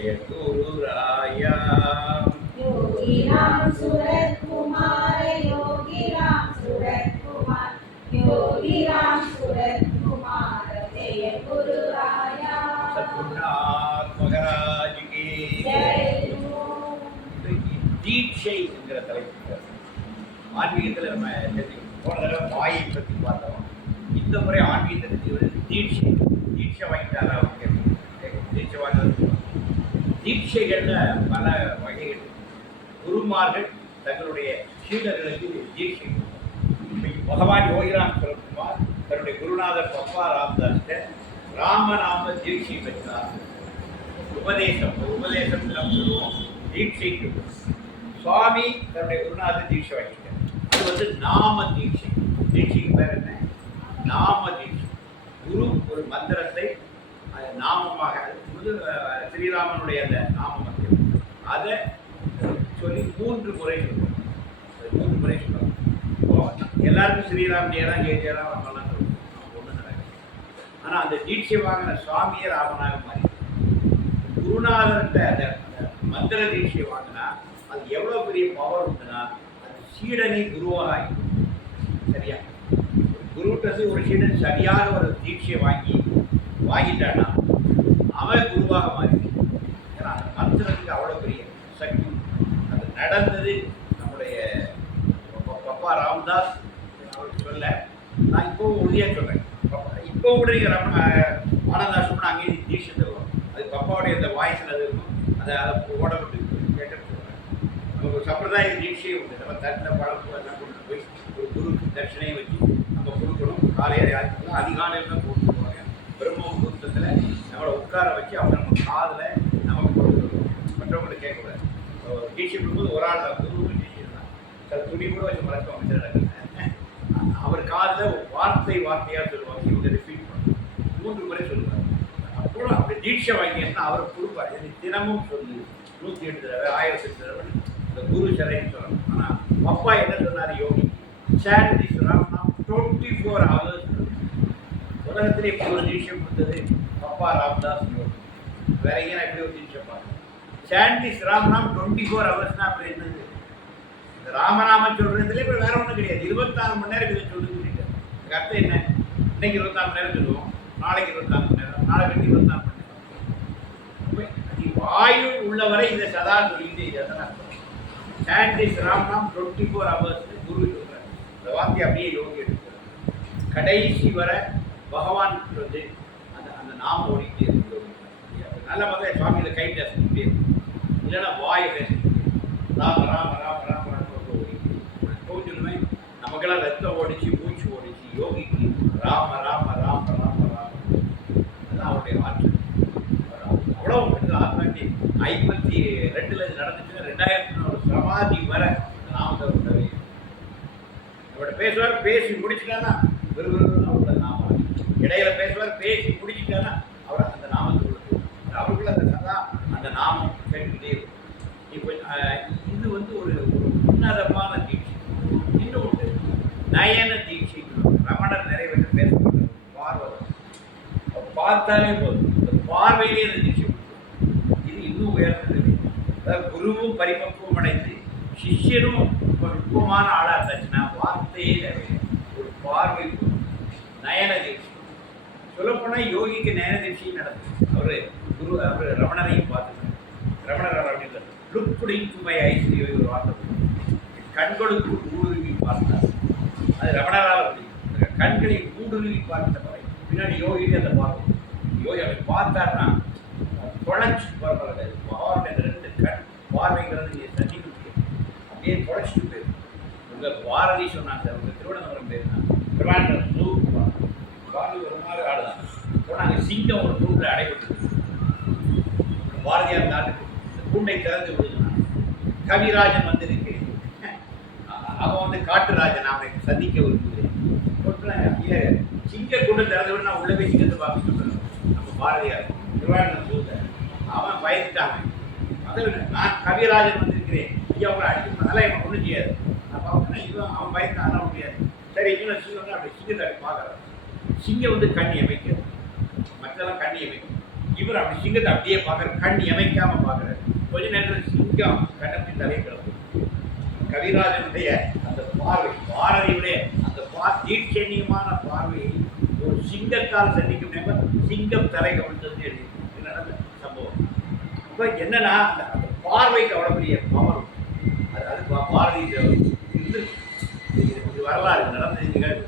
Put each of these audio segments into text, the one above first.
जय गुरु राया योगी राम सूरत कुमार योगी राम सूरत कुमार योगी राम सूरत कुमार जय गुरु राया सद्गुरुनाथ महाराज की जय தீட்சை என்கிற தலைப்பு ஆன்மீகத்தில் நம்ம தெரிஞ்சுக்கணும். போன தடவை மாயை பற்றி பார்த்தோம் இந்த முறை ஆன்மீகத்தை பற்றி வந்து தீட்சை தீட்சை வாங்கிட்டாரா அவங்க கேட்கணும். தீட்சை வாங்குறது தீட்சைகளில் பல வகைகள். குருமார்கள் தங்களுடைய சீடர்களுக்கு தீட்சை இன்னைக்கு பகவான் யோகிராம் சிவகுமார் தன்னுடைய குருநாதர் பப்பா ராமதாஸ்ட ராமநாம தீட்சை பெற்றார். உபதேசம் உபதேசம் நம்ம சொல்லுவோம் தீட்சைக்கு. சுவாமி தன்னுடைய குருநாதர் தீட்சை வாங்கிட்டார் அது வந்து நாம தீட்சை. தீட்சைக்கு பேர் என்ன? நாம தீட்சை. குரு ஒரு மந்திரத்தை அது நாமமாக அது வந்து ஸ்ரீராமனுடைய அந்த நாம மந்திரம் அதை சொல்லி மூன்று முறை சொல்லுவோம் மூன்று முறை சொல்லுவாங்க இப்போ எல்லாருக்கும் ஸ்ரீராம் ஜெயராம் ஜெய ஜெயராம் சொல்லுவோம் ஒன்றும் ஆனால் அந்த தீட்சை வாங்கின சுவாமியே ராமனாக மாறி. குருநாதர்கிட்ட அந்த மந்திர தீட்சையை வாங்கினா அது எவ்வளோ பெரிய பவர் உண்டுன்னா அது சீடனை குருவாக ஆகிடும் சரியா? குருட்டது ஒரு சீடன் சரியாக ஒரு தீட்சையை வாங்கி வாங்கிட்டான்னா அவன் குருவாக மாறி ஏன்னா அந்த மந்திரத்துக்கு அவ்வளோ பெரிய சக்தி. அது நடந்தது நம்முடைய பப்பா- ராம்தாஸ் அவருக்கு சொல்ல. நான் இப்போவும் உறுதியாக சொல்கிறேன் இப்போ கூட நீங்கள் ஆனந்தா ஆனந்தாசம் அங்கேயே தீட்சை தருவோம் அது பப்பாவுடைய அந்த வாய்ஸில் அது இருக்கும். அதை அதை ஓட விட்டு கேட்டு சொல்கிறேன் நமக்கு சம்பிரதாய தீட்சையும் உண்டு. நம்ம தட்டில் பழப்பு எல்லாம் கொண்டு போய் ஒரு குருக்கு தட்சிணையை வச்சு நம்ம கொடுக்கணும். காலையில் யாருக்கும் அதிகாலையில் தான் போகணும் உட்கார வச்சு அவங்க நம்ம காதில் நமக்கு கொடுக்கணும். மற்றவங்களுக்கு கேட்கக்கூடாது. டீச்சர் கொடுக்கும்போது ஒரு ஆள் தான் குரு தீட்சை தான். சில துணி கூட வச்சு பழக்கம் அமைச்சர் அவர் காதில் வார்த்தை வார்த்தையாக சொல்லுவாங்க. இவங்க ரிப்பீட் பண்ணுவாங்க. மூன்று முறை சொல்லுவாங்க. அப்புறம் அப்படி தீட்சை வாங்கினா அவர் கொடுப்பார். இது தினமும் சொல்லு. நூற்றி எட்டு தடவை ஆயிரத்தி எட்டு தடவை. இந்த குரு சிலைன்னு சொல்லணும். ஆனால் அப்பா என்ன சொன்னார்? யோகி. சாரிட்டி சொன்னால் டுவெண்ட்டி ஃபோர் ஹவர்ஸ் உலகத்திலே இப்படி ஒரு தீட்சை கொடுத்தது அப்பா ராம்தாஸ் யோகி வேற எங்கேயும் எப்படி ஒரு தீட்சை சாண்டிஸ் ராம்நாம் டுவெண்ட்டி ஃபோர் ஹவர்ஸ்னா அப்படி என்னது இந்த ராமநாமம் சொல்றதுல இப்போ வேற ஒன்றும் கிடையாது. இருபத்தாறு மணி நேரம் இதை சொல்லி சொல்லிட்டு அதுக்கு அர்த்தம் என்ன? இன்னைக்கு இருபத்தாறு மணி நேரம் சொல்லுவோம். நாளைக்கு இருபத்தாறு மணி நேரம். நாளைக்கு இருபத்தாறு மணி நேரம். வாயு உள்ளவரை இதை சதா சொல்லிட்டு அதான் சாண்டிஸ் ராம்நாம் டுவெண்ட்டி ஃபோர் ஹவர்ஸ் குரு சொல்றாரு. இந்த வார்த்தை அப்படியே யோகி எடுக்கிறார். கடைசி வரை பகவான் நாம் ஓடிக்கிட்டே இருக்கிறோம் நல்ல மாதிரி சுவாமி கை பேசிக்கிட்டே இல்லைன்னா வாயை பேசிக்கிட்டே ராம ராம ராம ராம ராம ஓடிக்கிட்டு நமக்கெல்லாம் ரத்தம் ஓடிச்சு மூச்சு ஓடிச்சு யோகிக்கு ராம ராம ராம ராம ராம அதுதான் அவருடைய ஆற்றல் அவ்வளோ ஆத்மாண்டி ஐம்பத்தி ரெண்டுல நடந்துச்சு ரெண்டாயிரத்தி ஒரு சமாதி வர நாமதர் உடவே அவர்கிட்ட பேசுவார் பேசி முடிச்சுட்டானா விறுவிறுன்னு உள்ள நாமம் இடையில பேசுவார் பேசி முடிச்சுட்டானா அவர் அந்த நாமத்தை கொடுத்து அவருக்குள்ள அந்த சதா அந்த நாமம் கேட்டுக்கிட்டே இருக்கும். இப்போ இது வந்து ஒரு ஒரு உன்னதமான தீட்சை. இன்னும் உண்டு. நயன தீட்சை ரமணர் நிறைய பேர் பேசப்பட்ட பார்வை பார்த்தாலே போதும். இந்த பார்வையிலே அந்த தீட்சை இது இன்னும் உயர்ந்தது. அதாவது குருவும் பரிபக்குவம் அடைந்து சிஷ்யனும் ஒரு நுட்பமான ஆளாக இருந்துச்சுன்னா வார்த்தையே ஒரு பார்வை நயன தீட்சை. சொல்லப்போனால் யோகிக்கு நேர நிகழ்ச்சி நடந்தது அவர் குரு அவர் ரமணரையும் பார்த்துருக்காரு ரமணர் அப்படின்னு லுக்குடிங் சுமை ஐஸ்வர்ய ஒரு வார்த்தை கண்களுக்கு ஊடுருவி பார்த்தார். அது ரமணரால் அப்படி கண்களை ஊடுருவி பார்த்த முறை பின்னாடி யோகினே அதை பார்க்கும் யோகி அப்படி பார்த்தாருன்னா தொலைச்சு பரவாயில்ல பார்வை ரெண்டு கண் பார்வைங்கிறது நீங்க முடியும் அப்படியே தொலைச்சிட்டு போயிடும் உங்கள் பாரதி சொன்னாங்க சார். உங்கள் திருவனந்தபுரம் பேர் தான் பிரமாண்டம் பாரதி ஒரு நாள் ஆடுதான். சொன்னாங்க சிங்கம் ஒரு கூண்டில் அடைபட்டு பாரதியார் நாட்டுக்கு கூண்டை திறந்து விடுகிறான் கவிராஜன் வந்திருக்கிறேன் அவன் வந்து காட்டுராஜன் அவனை சந்திக்க விரும்புகிறேன். சொல்றேன் சிங்க கூண்டை திறந்து விட நான் உள்ள போய் சிங்கத்தை பார்க்க சொல்றேன் நம்ம பாரதியார் திருவாரணம் சூழ்ந்த அவன் பயந்துட்டான். அதில் நான் கவிராஜன் வந்திருக்கிறேன் ஐயா உங்களை அடிக்க அதெல்லாம் எனக்கு ஒன்றும் செய்யாது. நான் பார்க்கணும் இவன் அவன் பயந்து அதெல்லாம் முடியாது. சரி இன்னும் சிங்கம் அப்படி சிங்கத்தை அப்படி சிங்கம் வந்து கண் எமைக்கிறது மற்றெல்லாம் கண் எமைக்கும் இவர் அப்படி சிங்கத்தை அப்படியே பார்க்குற கண் எமைக்காம பார்க்கறாரு. கொஞ்ச நேரத்தில் சிங்கம் கண்ணப்படி தலையை கிளம்பும் கவிராஜனுடைய அந்த பார்வை பாரதியுடைய அந்த பா தீட்சணியமான பார்வையை ஒரு சிங்கத்தால் சந்திக்கும் நேரம் சிங்கம் தலை கவிழ்ந்தது எழுதி நடந்த சம்பவம். இப்போ என்னன்னா அந்த அந்த பார்வைக்கு அவ்வளோ பெரிய பவர் அது அது பாரதி இருந்து இது வரலாறு நடந்த நிகழ்வு.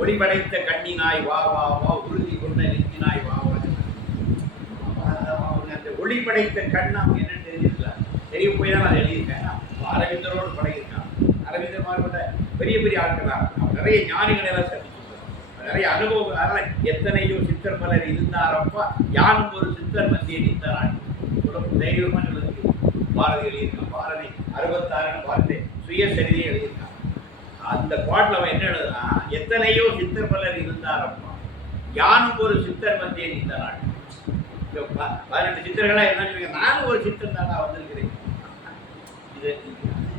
ஒளிபடைத்த கண்ணினாய் வா வா வா உறுதி கொண்ட நெஞ்சினாய் வா வா. அந்த ஒளிபடைத்த கண் அவங்க என்னன்னு தெரிஞ்சிருக்கல. தெரிய போய் தான் நான் எழுதியிருக்கேன். அரவிந்தரோடு பழகியிருக்கான். அரவிந்தர் மாறுபட்ட பெரிய பெரிய ஆட்களாக அவன் நிறைய ஞானிகளை எல்லாம் சந்திச்சிருக்கான் நிறைய அனுபவம் அதனால எத்தனையோ சித்தர் பலர் இருந்தாரப்பா யானும் ஒரு சித்தர் மத்திய நின்றான் இவ்வளவு எழுதி பாரதி எழுதியிருக்கான். பாரதி அறுபத்தாறுன்னு பாரதி சுயசரிதையை எழுதியிருக்கான். அந்த பாட்டில் அவன் என்ன எழுதுனா எத்தனையோ சித்தர் மலர் இருந்தாரப்பா யானும் ஒரு சித்தர் வந்தேன் நின்றான் இந்த ப- பதினெட்டு சித்தர்களாக என்ன சொல்லுங்க. நானும் ஒரு சித்தன் நான் வந்திருக்கிறேன். இது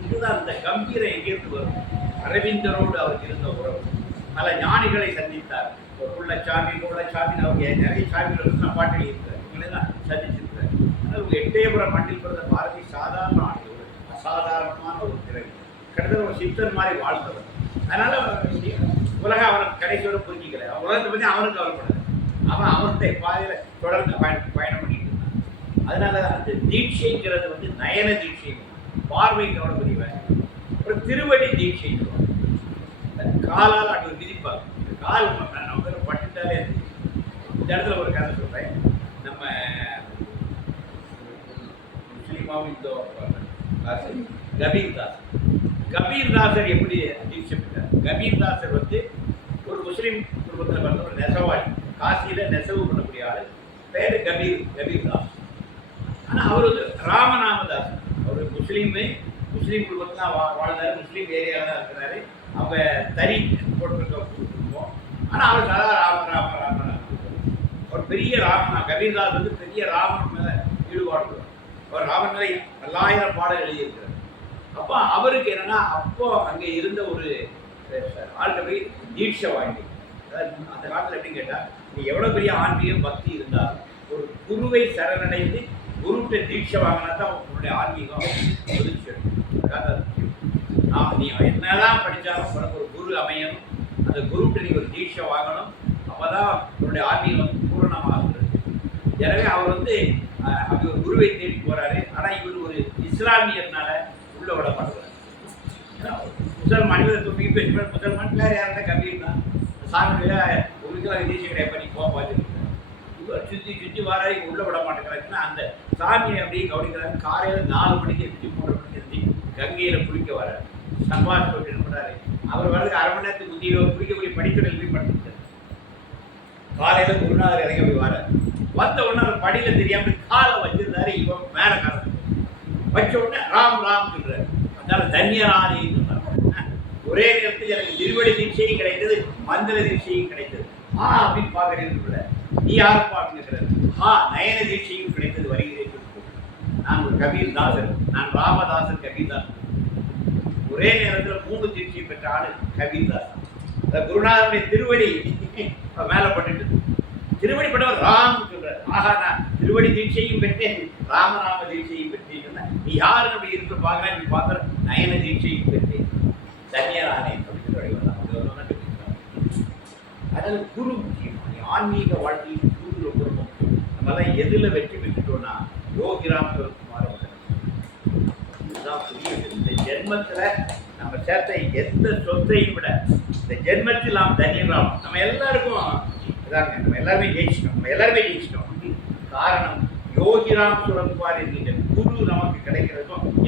இதுதான் அந்த கம்பீரம் எங்கிருந்து வரும்? அரவிந்தரோடு அவருக்கு இருந்த உறவு. பல ஞானிகளை சந்தித்தார். ஒரு குள்ளச்சாமி குள்ளச்சாமி அவங்க நிறைய சாமிகள் இருக்கு நான் பாட்டில் இருக்கிறார் இவங்களெல்லாம் சந்திச்சிருக்கிறார் ஆனால் உங்க எட்டயபுரம் மண்ணில் பிறந்த பாரதி சாதாரண ஆண்டு ஒரு அசாதாரணமான ஒரு திறமை கிட்டத்தட்ட ஒரு சித்தர் மாதிரி வாழ்ந்தவர். அதனால உலகம் அவனுக்கு கடைசியோட புரிஞ்சிக்கல. உலகத்தை பற்றி அவனுக்கு கவலைப்படாது அவன் அவனுடைய பாதையில் தொடர்ந்து பயணம் பயணம் பண்ணிட்டு இருந்தான் அதனால அந்த தீட்சைங்கிறது வந்து நயன தீட்சை. பார்வை கவனப்படுவன் ஒரு திருவடி தீட்சை காலால் அப்படி ஒரு விதிப்பாங்க இந்த கால் நம்ம நம்ம பட்டுட்டாலே இந்த இடத்துல ஒரு கதை சொல்கிறேன் நம்ம முஸ்லீமாவும் இந்தோ கபீர் தாஸ் கபீர்தாசர் எப்படி தீட்சை பெற்றார் கபீர் வந்து ஒரு முஸ்லீம் குடும்பத்தில் பிறந்த ஒரு நெசவாளி. காசியில் நெசவு பண்ணக்கூடிய ஆள். பேர் கபீர் கபீர் ஆனால் அவர் வந்து ராமநாமதாஸ். அவர் முஸ்லீமு முஸ்லீம் குடும்பத்தில் தான் வா வாழ்ந்தாரு. முஸ்லீம் ஏரியாவில் தான் இருக்கிறாரு. அவங்க தறி போட்டிருக்க குடும்பம். ஆனால் அவர் சதா ராம ராம ராம அவர் பெரிய ராமனா கபீர்தாஸ் வந்து பெரிய ராமன் மேலே ஈடுபாடு அவர் ராமன் மேலே பல்லாயிரம் பாடல் எழுதியிருக்கிறார். அப்போ அவருக்கு என்னன்னா அப்போ அங்கே இருந்த ஒரு ஆள்கிட்ட போய் தீட்சை வாங்கி அதாவது அந்த காலத்தில் எப்படி கேட்டால் நீ எவ்வளோ பெரிய ஆன்மீகம் பக்தி இருந்தால் ஒரு குருவை சரணடைந்து குருட்ட தீட்சை வாங்கினா தான் உன்னுடைய ஆன்மீகம் முதிர்ச்சி நான் நீ என்னதான் படித்தாலும் உனக்கு ஒரு குரு அமையணும். அந்த குருட்ட நீ ஒரு தீட்சை வாங்கணும். அப்பதான் உன்னுடைய ஆன்மீகம் வந்து பூரணமாகிறது. எனவே அவர் வந்து அப்படி ஒரு குருவை தேடி போகிறாரு ஆனால் இவர் ஒரு இஸ்லாமியர்னால உள்ள விட முதல் முசல்மான் தூக்கி தொப்பி முதல் மண் வேறு யார்கிட்ட கம்பீர் தான் சாமி உங்களுக்கு விதேசி கிடையாது பண்ணி போக பார்த்துருக்கேன் இவர் சுற்றி சுற்றி வராரு இங்க உள்ள விட மாட்டேங்கிறாங்கன்னா அந்த சாமியை அப்படியே கவனிக்கிறாங்க காலையில் நாலு மணிக்கு எந்திரிச்சு மூணு மணிக்கு எழுதி கங்கையில் குளிக்க வராரு சம்பாஷ் போட்டு பண்ணுறாரு அவர் வரதுக்கு அரை மணி நேரத்துக்கு முந்தைய குளிக்கக்கூடிய படித்துறையில் போய் படிச்சுட்டார் காலையில் குருநாதர் இறங்கி போய் வர வந்த உடனே அவர் படியில் தெரியாமல் காலை வச்சிருந்தாரு. இவன் மேலே காலம் வச்ச உடனே ராம் ராம் சொல்றாரு. அதனால தன்யராணின்னு சொன்னார். ஒரே நேரத்தில் எனக்கு திருவடி தீட்சையும் கிடைத்தது மந்திர தீட்சையும் கிடைத்தது. ஆ அப்படின்னு பார்க்குறேன் நீ யாரை பார்க்கிறார் ஆ நயன தீட்சையும் கிடைத்தது வருகிறேன் நான் ஒரு கபீர்தாசர். நான் ராமதாசன் கபீர்தாசன் ஒரே நேரத்தில் மூணு தீட்சையும் பெற்ற ஆளு கபீர்தாசன். அந்த குருநாதனுடைய திருவடி மேலே பட்டுட்டு திருவடி பட்டவர் ராம் சொல்றார். ஆஹா நான் திருவடி தீட்சையும் பெற்றேன். ராமநாம தீட்சையும் நீ யார் அப்படி இருக்க பார்க்கலாம் நீ பார்த்தா நயன தீட்சையும் தனியார் தன்யரானே அப்படின்னு வழிவரலாம் அதாவது குரு முக்கியம். நீ ஆன்மீக வாழ்க்கையில் குரு ரொம்ப முக்கியம். நம்மளாம் எதில் வெற்றி பெற்றுட்டோம்னா யோகிராம் குமார் இதுதான் புரியுது இந்த ஜென்மத்தில் நம்ம சேர்த்த எந்த சொத்தையும் விட இந்த ஜென்மத்தில் நாம் தன்யராம் நம்ம எல்லாருக்கும் இதாங்க. நம்ம எல்லாருமே ஜெயிச்சிட்டோம். நம்ம எல்லாருமே ஜெயிச்சிட்டோம். காரணம் யோகிராம் சுரங்குமார் என்கின்ற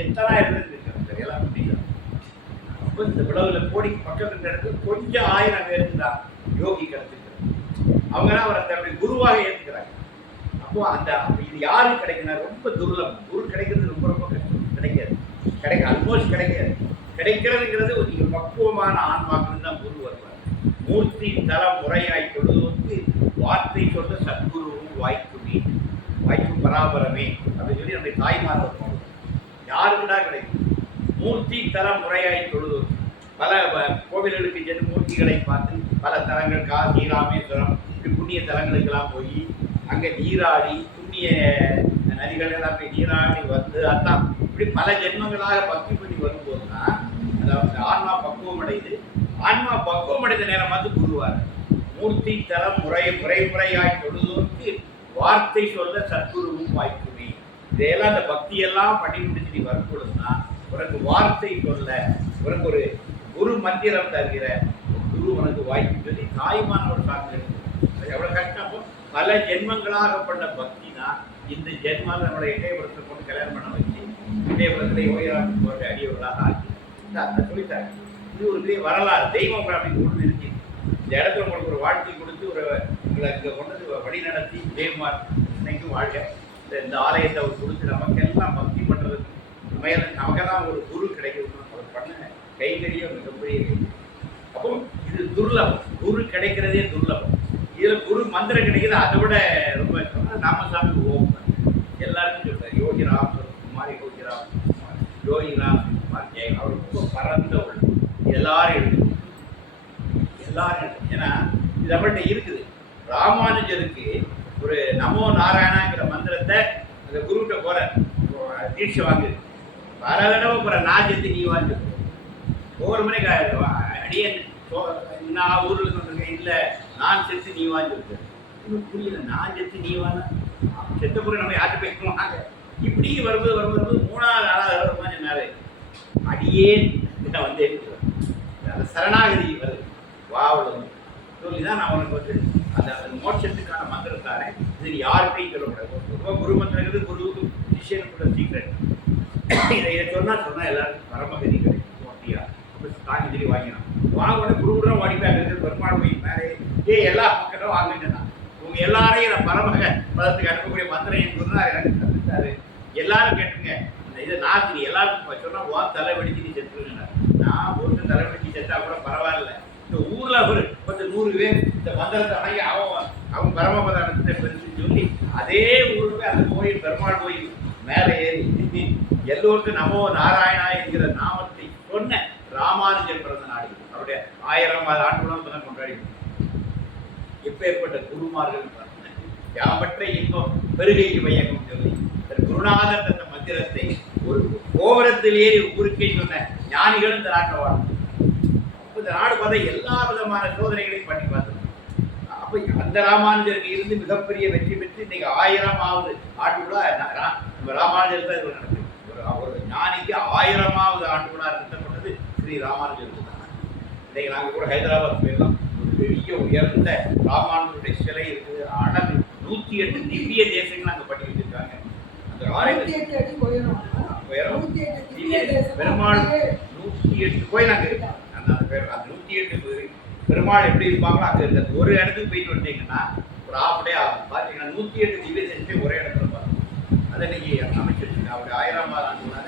எத்தனா இருந்திருக்கு எல்லாம் முடியும் அப்போ இந்த விளவுல கோடி பக்கத்துல இருந்த இடத்துல கொஞ்சம் ஆயிரம் பேருக்கு தான் யோகி கிடைச்சிருக்கிறது அவங்க அவரை தன்னுடைய குருவாக ஏற்றுக்கிறாங்க அப்போ அந்த இது யாரும் கிடைக்குன்னா ரொம்ப துர்லபம். குரு கிடைக்கிறது ரொம்ப ரொம்ப கஷ்டம். கிடைக்காது. கிடைக்க ஆல்மோஸ்ட் கிடைக்காது. கிடைக்கிறதுங்கிறது ஒரு நீங்க பக்குவமான ஆன்மாக்குன்னு தான் குரு வருவார். மூர்த்தி தர முறையாய் தொழுவதற்கு வார்த்தை சொல்ல சத்குருவும் வாய்க்குமே வாய்ப்பு பராபரமே அப்படின்னு சொல்லி நம்முடைய தாய்மார் யாருக்குடா கிடைக்கும்? மூர்த்தி தர முறையாய் தொழுவது பல கோவில்களுக்கு சென்று மூர்த்திகளை பார்த்து பல தலங்கள் காசி ராமேஸ்வரம் இப்படி புண்ணிய தலங்களுக்கெல்லாம் போய் அங்கே நீராடி புண்ணிய நதிகள் எல்லாம் போய் நீராடி வந்து அதான் இப்படி பல ஜென்மங்களாக பக்தி பண்ணி வரும்போது தான் அதாவது ஆன்மா பக்குவம் அடையுது ஆன்மா பக்குவம் அடைந்த நேரம் வந்து குருவார் மூர்த்தி தலம் முறை முறை முறையாய் தொழுதோருக்கு வார்த்தை சொல்ல சத்குருவும் வாய்ப்பு. இதையெல்லாம் அந்த பக்தியெல்லாம் பண்ணி முடிச்சு நீ வரும்பொழுதுனா உனக்கு வார்த்தை சொல்ல உனக்கு ஒரு குரு மந்திரம் தருகிற ஒரு குரு உனக்கு வாய்ப்பு சொல்லி தாய்மானவர் சார்ந்து அது எவ்வளவு கஷ்டம் பல ஜென்மங்களாக பண்ண பக்தினா இந்த ஜென்மால நம்மளை இடையபுரத்தை கொண்டு கல்யாணம் பண்ண வச்சு இடையபுரத்தில் யோகராஜ் போன்ற அடியவர்களாக ஆக்கி இந்த அந்த சொல்லித்தாங்க இது ஒரு பெரிய வரலாறு. தெய்வம் அப்படின்னு ஒன்று இருக்கு. இந்த இடத்துல உங்களுக்கு ஒரு வாழ்க்கை கொடுத்து ஒரு உங்களை இங்கே கொண்டு வந்து வழி நடத்தி தேவ்மார் இன்னைக்கு வாழ்க்கை இந்த இந்த ஆலயத்தை அவர் கொடுத்து நமக்கெல்லாம் பக்தி பண்ணுறதுக்கு மேல நமக்கெல்லாம் ஒரு குரு கிடைக்கணும் அவர் பண்ண கைகரியம் மிகப்பெரிய அப்போ இது துர்லபம். குரு கிடைக்கிறதே துர்லபம். இதில் குரு மந்திரம் கிடைக்கிறது அதை விட ரொம்ப நாம ராமசாமி ஓம் எல்லாருக்கும் சொல்றாரு யோகி ராம் குமாரி யோகி ராம் யோகி ராம் குமார் அவர் ரொம்ப பரந்த உள்ள எல்லாரும் எடுக்கணும் எல்லாரும் எடுக்கணும் ஏன்னா இது நம்மள்கிட்ட இருக்குது. ராமானுஜருக்கு ஒரு நமோ நாராயணாங்கிற மந்திரத்தை அந்த குருகிட்ட போற தீட்சை வாங்கு. பல தடவை போற நாஜத்தை நீ வாங்கு. ஒவ்வொரு மணிக்கு அடியே நான் ஊர்ல சொல்லிருக்கேன் இல்லை நான் செத்து நீ வாங்கிருக்கு இன்னும் புரியல நான் செத்து நீ வாங்க. செத்த கூட நம்ம யார்கிட்ட போய் வாங்க? இப்படி வரும்போது வரும்போது மூணாவது நாலாவது வருமா சொன்னாரு அடியேன் நான் வந்து அந்த சரணாகதி வருது. வாவலும் சொல்லி தான் நான் உனக்கு வந்து அந்த அந்த மோட்சத்துக்கான தாரேன். இது நீ யாருக்கையும் சொல்லக்கூடாது பொதுவாக குரு மந்திரங்கிறது குருவுக்கு சிஷியனுக்குள்ள சீக்ரெட் இதை இதை சொன்னால் சொன்னால் எல்லாருக்கும் பரமகதி கிடைக்கும். அப்படியா? அப்படி தாங்கி சொல்லி வாங்கினான் வாங்கின குருகுரம் வாடிப்பாங்க இருக்கு பெருமாள் மேலே ஏ எல்லா மக்களும் வாங்கிட்டேன் உங்க எல்லாரையும் நான் பரமக பதத்துக்கு அனுப்பக்கூடிய மந்திரம் என் குருநாள் எனக்கு தந்துட்டாரு எல்லாரும் கேட்டுங்க. அந்த இதை நாத்தி எல்லாருக்கும் சொன்னால் உன் தலை வெடிச்சு நீ செத்துருங்க நான். ஒருத்தர் தலை வெடிச்சு செத்தா கூட பரவாயில்ல. இந்த ஊர்ல ஒரு பத்து நூறு பேர் இந்த மந்திரத்தை வாங்கி அவன் அவன் பரமபதத்தை பெருசுன்னு சொல்லி அதே ஊருக்கு அந்த கோயில் பெருமாள் கோயில் மேலே ஏறி எல்லோருக்கும் நமோ நாராயணா என்கிற நாமத்தை சொன்ன ராமானுஜன் பிறந்த நாடு அவருடைய ஆயிரம் ஆண்டு உணவு கொண்டாடி எப்பேற்பட்ட குருமார்கள் யாவற்றை இன்பம் பெருகைக்கு வையகம் சொல்லி குருநாதர் தந்த மந்திரத்தை ஒரு கோபுரத்தில் ஏறி ஊருக்கே சொன்ன ஞானிகள் இந்த நாட்டை வாழும் இந்த நாடு பார்த்தா எல்லா விதமான சோதனைகளையும் பண்ணி பார்த்தோம் அப்ப அந்த ராமானுஜருக்கு இருந்து மிகப்பெரிய வெற்றி பெற்று இன்னைக்கு ஆயிரமாவது ஆண்டு ரா- நம்ம ராமானுஜர் தான் இது நடக்குது. ஒரு ஞானிக்கு ஆயிரமாவது ஆண்டு விழா நடத்தப்பட்டது ஸ்ரீ ராமானுஜருக்கு தான். இன்னைக்கு நாங்கள் கூட ஹைதராபாத் போயிடலாம் ஒரு பெரிய உயர்ந்த ராமானுஜருடைய சிலை இருக்குது. அழகு நூற்றி எட்டு திவ்ய தேசங்கள் அங்கே பண்ணி வச்சிருக்காங்க. அந்த. பெருமாள் நூற்றி எட்டு கோயில் அங்கே இருக்கு. பேர். அந்த நூற்றி எட்டு கோயில் பெருமாள் எப்படி இருப்பாங்களோ அங்கே இருக்குது ஒரு இடத்துக்கு போயிட்டு வந்தீங்கன்னா ஒரு ஆஃப் டே ஆகும். பார்த்தீங்கன்னா நூற்றி எட்டு திவ்ய தேசத்தை ஒரே இடத்துல பார்க்கணும் அதை இன்னைக்கு அமைச்சிருக்கு அவருடைய ஆயிரம் ஆண்டுனால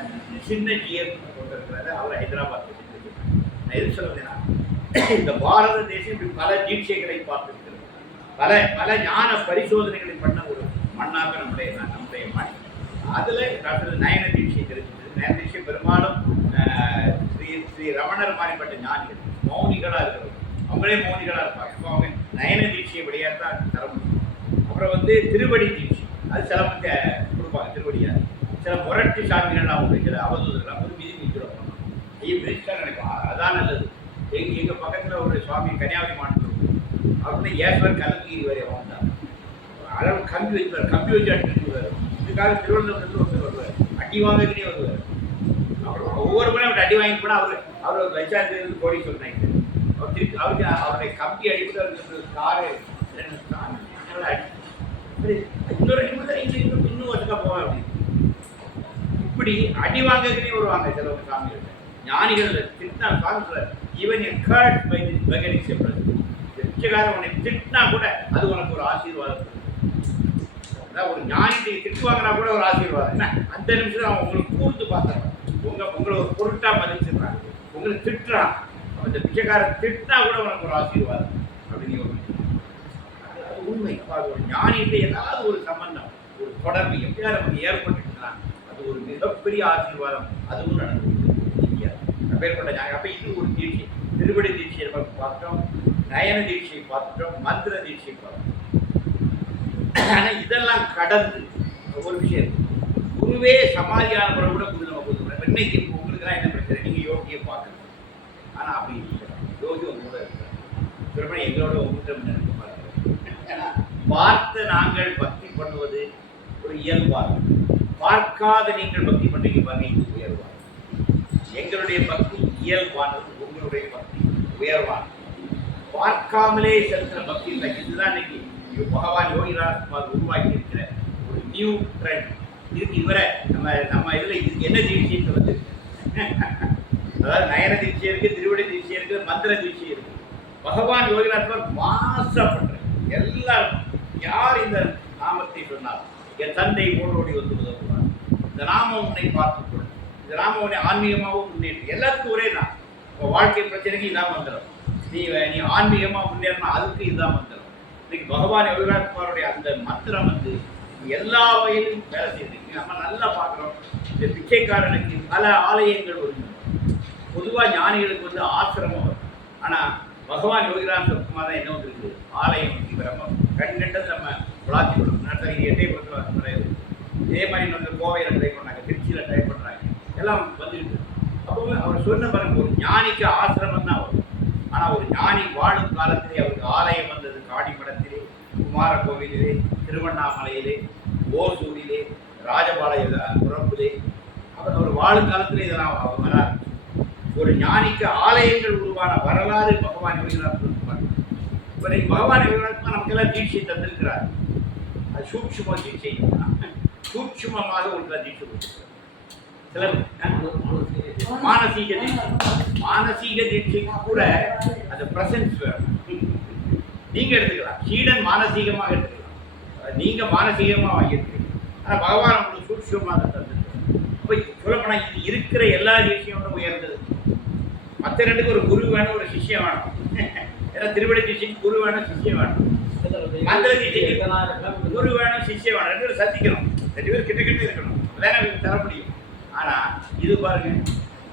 சின்ன ஜிஎம் கொண்டிருக்கிறாரு அவர் ஹைதராபாத் நான் எது சொல்ல இந்த பாரத தேசம் இப்படி பல தீட்சைகளை பார்த்துருக்கிறது. பல பல ஞான பரிசோதனைகளை பண்ண ஒரு மண்ணாக நம்முடைய நம்முடைய மண். அதில் டாக்டர் நயன தீட்சை தெரிஞ்சது. நயன தீட்சை பெரும்பாலும் ஸ்ரீ ஸ்ரீ ரமணர் மாதிரிப்பட்ட ஞானிகள். மோதிகளாக இருக்கிறது அவங்களே மோதிகளாக இருப்பாங்க. இப்போ அவங்க நயன தீட்சையை வழியாக தான் தர முடியும். அப்புறம் வந்து திருவடி தீட்சை. அது சிலவங்க கொடுப்பாங்க திருவடியாக சில முரட்டு சாமிகள்லாம் அவங்க சில அவதூறுலாம் வந்து மிதி மிதிக்கிறோம் ஐயோ மிதிச்சா நினைக்கும் அதான் நல்லது. எங்கள் எங்கள் பக்கத்தில் ஒரு சுவாமி கன்னியாகுமரி மாவட்டத்தில் அவர்கிட்ட ஏஸ்வர் கலங்கிரி வரை வந்தார். அளவு கம்பி வைப்பார். கம்பி வச்சு அடிச்சுட்டு வருவார் இதுக்காக திருவனந்தபுரத்துல ஒருத்தர் வருவார். அடி வாங்கிக்கிட்டே வருவார். அவர் ஒவ்வொரு முறையும் அவர் அடி வாங்கி போனால் அவர் அவர் ஒரு இருந்து கோடி சொன்னாங்க அவர் திருப்பி அவருக்கு அவருடைய கம்பி அடிப்பது அவருக்கு காரு இன்னொரு நிமிடம் இங்கே இன்னும் இன்னும் ஒருக்கா போவேன் அப்படின்னு இப்படி அடி வாங்கக்கிட்டே வருவாங்க சிலவங்க சாமிகள். ஞானிகள் திட்டினா சாமி சொல்றார் even and cursed by this பகரிங் செப்பல் பிச்சைக்காரன் உன்னை திட்டினா கூட அது உனக்கு ஒரு ஆசீர்வாதம் அதான் ஒரு ஞானியை திட்டுவாங்கன்னா கூட ஒரு ஆசீர்வாதம். என்ன? அந்த நிமிஷம் அவன் உங்களுக்கு கூர்ந்து பார்த்துறான் உங்க உங்களை ஒரு பொருட்டா மதிச்சிடுறான் உங்களை திட்டுறான். அந்த பிச்சைக்காரன் திட்டினா கூட உனக்கு ஒரு ஆசீர்வாதம். அப்படின்னு யோசிச்சு அது உண்மை. அது ஒரு ஞானிகிட்ட ஏதாவது ஒரு சம்பந்தம் ஒரு தொடர்பு எப்படியா நமக்கு ஏற்பட்டுச்சுன்னா அது ஒரு மிகப்பெரிய ஆசீர்வாதம். அதுவும் நடந்து இந்தியா. அப்பேற்பட்ட ஞானம் அப்போ இது ஒரு தீட்சை. திருவடி தீட்சையை நம்ம பார்த்தோம் நயன தீட்சையை பார்த்துட்டோம் மந்திர தீட்சையை பார்த்தோம். ஆனால் இதெல்லாம் கடந்து ஒரு விஷயம். குருவே சமாதியான பிறகு கூட குரு நம்ம கொடுத்துருவோம் இன்னைக்கு உங்களுக்கு என்ன பிரச்சனை? நீங்கள் யோகியை பார்க்க ஆனா அப்படி இல்லை. யோகி உங்க கூட இருக்கிறார் சுப்பிரமணியம் எங்களோட உங்ககிட்ட இருக்க மாட்டாங்க பார்த்து நாங்கள் பக்தி பண்ணுவது ஒரு இயல்பாகும் பார்க்காத நீங்கள் பக்தி பண்றீங்க பாருங்க இது உயர்வாகும் எங்களுடைய பக்தி இயல்பானது உங்களுடைய பக்தி உயர்வானது பார்க்காமலே செலுத்துற பக்தி இல்லை. இதுதான் இன்னைக்கு பகவான் யோகிராஜ்குமார் உருவாக்கி இருக்கிற ஒரு நியூ ட்ரெண்ட் இதுக்கு இவரை நம்ம நம்ம இதில் இதுக்கு என்ன தீட்சைன்னு வந்து அதாவது நயன தீட்சை இருக்கு திருவிடை தீட்சை இருக்கு மந்திர தீட்சை இருக்கு. பகவான் யோகிநாத்மர் மாசா பண்றாரு எல்லாரும் யார் இந்த நாமத்தை சொன்னார் என் தந்தை ஓடோடி வந்து உதவுவார். இந்த நாமம் உன்னை பார்த்துக்கொள் இந்த நாமம் உன்னை ஆன்மீகமாகவும் முன்னேற்று. எல்லாத்துக்கும் ஒரே தான் இப்போ வாழ்க்கை பிரச்சனைக்கு இதான் மந்திரம். நீ நீ ஆன்மீகமாக முன்னேறினா அதுக்கு இதுதான் மந்திரம். இன்னைக்கு பகவான் யோகிநாத்மாருடைய அந்த மந்திரம் வந்து எல்லா வகையிலும் வேலை செய்யுது நம்ம நல்லா பார்க்குறோம். இந்த பிச்சைக்காரனுக்கு பல ஆலயங்கள் வருகிறது பொதுவாக ஞானிகளுக்கு வந்து ஆசிரமம் வரும். ஆனால் பகவான் யோகிராம் சத்குமார் தான் என்ன வந்துருக்கு ஆலயம் பிரம்மம். இப்போ நம்ம விளாத்தி கொடுக்கணும். எட்டை பொறுத்த கிடையாது இதே மாதிரி வந்து கோவையில் ட்ரை பண்ணாங்க திருச்சியில் ட்ரை பண்ணுறாங்க எல்லாம் வந்துருக்கு. அப்போ அவர் சொன்ன பாருங்க ஒரு ஞானிக்கு ஆசிரமம் தான் வரும். ஆனால் ஒரு ஞானி வாழும் காலத்திலே அவருக்கு ஆலயம் வந்தது காடிமடத்திலே குமார கோவிலிலே திருவண்ணாமலையிலே ஓசூரிலே ராஜபாளையபுரத்திலே அவர் அவர் வாழும் காலத்திலே இதெல்லாம் வர ஒரு ஞானிக்கு ஆலயங்கள் உருவான வரலாறு பகவான் யோகிநாத் சொல்லுவார் இப்போ நீங்கள் பகவான் நமக்கு நமக்கெல்லாம் தீட்சை தந்திருக்கிறார். அது சூட்சமாக தீட்சை. சூட்சுமமாக ஒன்றை தீட்சை கொடுத்துருக்கிறார். சிலர் மானசீக தீட்சை. மானசீக தீட்சைக்கு கூட அந்த பிரசன்ஸ் வேணும். நீங்க எடுத்துக்கலாம். சீடன் மானசீகமாக எடுத்துக்கலாம். அஹ் நீங்க மானசீகமா வாங்கியிருக்கீங்க ஆனால் பகவான் உங்களுக்கு சூட்சமாக தந்திருக்கிறார். இப்போ சொல்லப்போனால் இது இருக்கிற எல்லா தீட்சையும் உயர்ந்தது. மற்ற ரெண்டுக்கு ஒரு குரு வேணும் ஒரு சிஷ்யம் வேணும். ஏன்னா திருவிடை தீட்சைக்கு குரு வேணும் சிஷ்யம் வேணும். மந்திர தீட்சைக்கு குரு வேணும் சிஷ்யம் வேணும். ரெண்டு பேரும் சந்திக்கணும். ரெண்டு பேரும் கிட்ட கிட்ட இருக்கணும். அதான் எனக்கு தர முடியும். ஆனால் இது பாருங்க.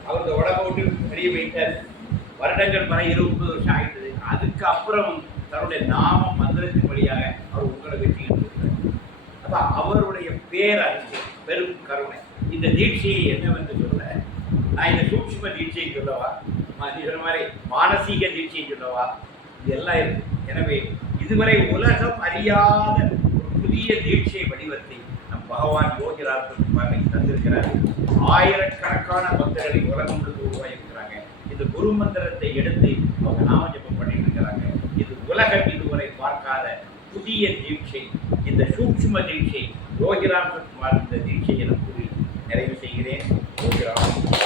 அவங்க உடம்ப விட்டு வெளியே போயிட்டார். வருடங்கள் பல இருபது வருஷம் ஆகிட்டது. அதுக்கு அப்புறம் தன்னுடைய நாம மந்திரத்தின் வழியாக அவர் உங்களை வெற்றி கண்டிருக்கிறார் அப்ப அவருடைய பேரறிஞர் பெரும் கருணை. இந்த தீட்சையை என்னவென்று சொல்ல நான் இந்த சூட்சும சொல்லவா? இது மாதிரி மானசீக தீட்சையும் சொல்லவா? இது எல்லாம் இருக்கு. எனவே இதுவரை உலகம் அறியாத புதிய தீட்சை வடிவத்தை நம் பகவான் யோகிராஜ் தந்திருக்கிறார். ஆயிரக்கணக்கான பக்தர்களை உலகம் முழுக்க உருவாயிருக்கிறாங்க இந்த குரு மந்திரத்தை எடுத்து அவங்க நாம ஜபம் பண்ணிட்டு இருக்கிறாங்க. இது உலகம் இதுவரை பார்க்காத புதிய தீட்சை. இந்த சூக்ஷ்ம தீட்சை யோகிராம் குமார் இந்த தீட்சை என கூறி நிறைவு செய்கிறேன். யோகிராம்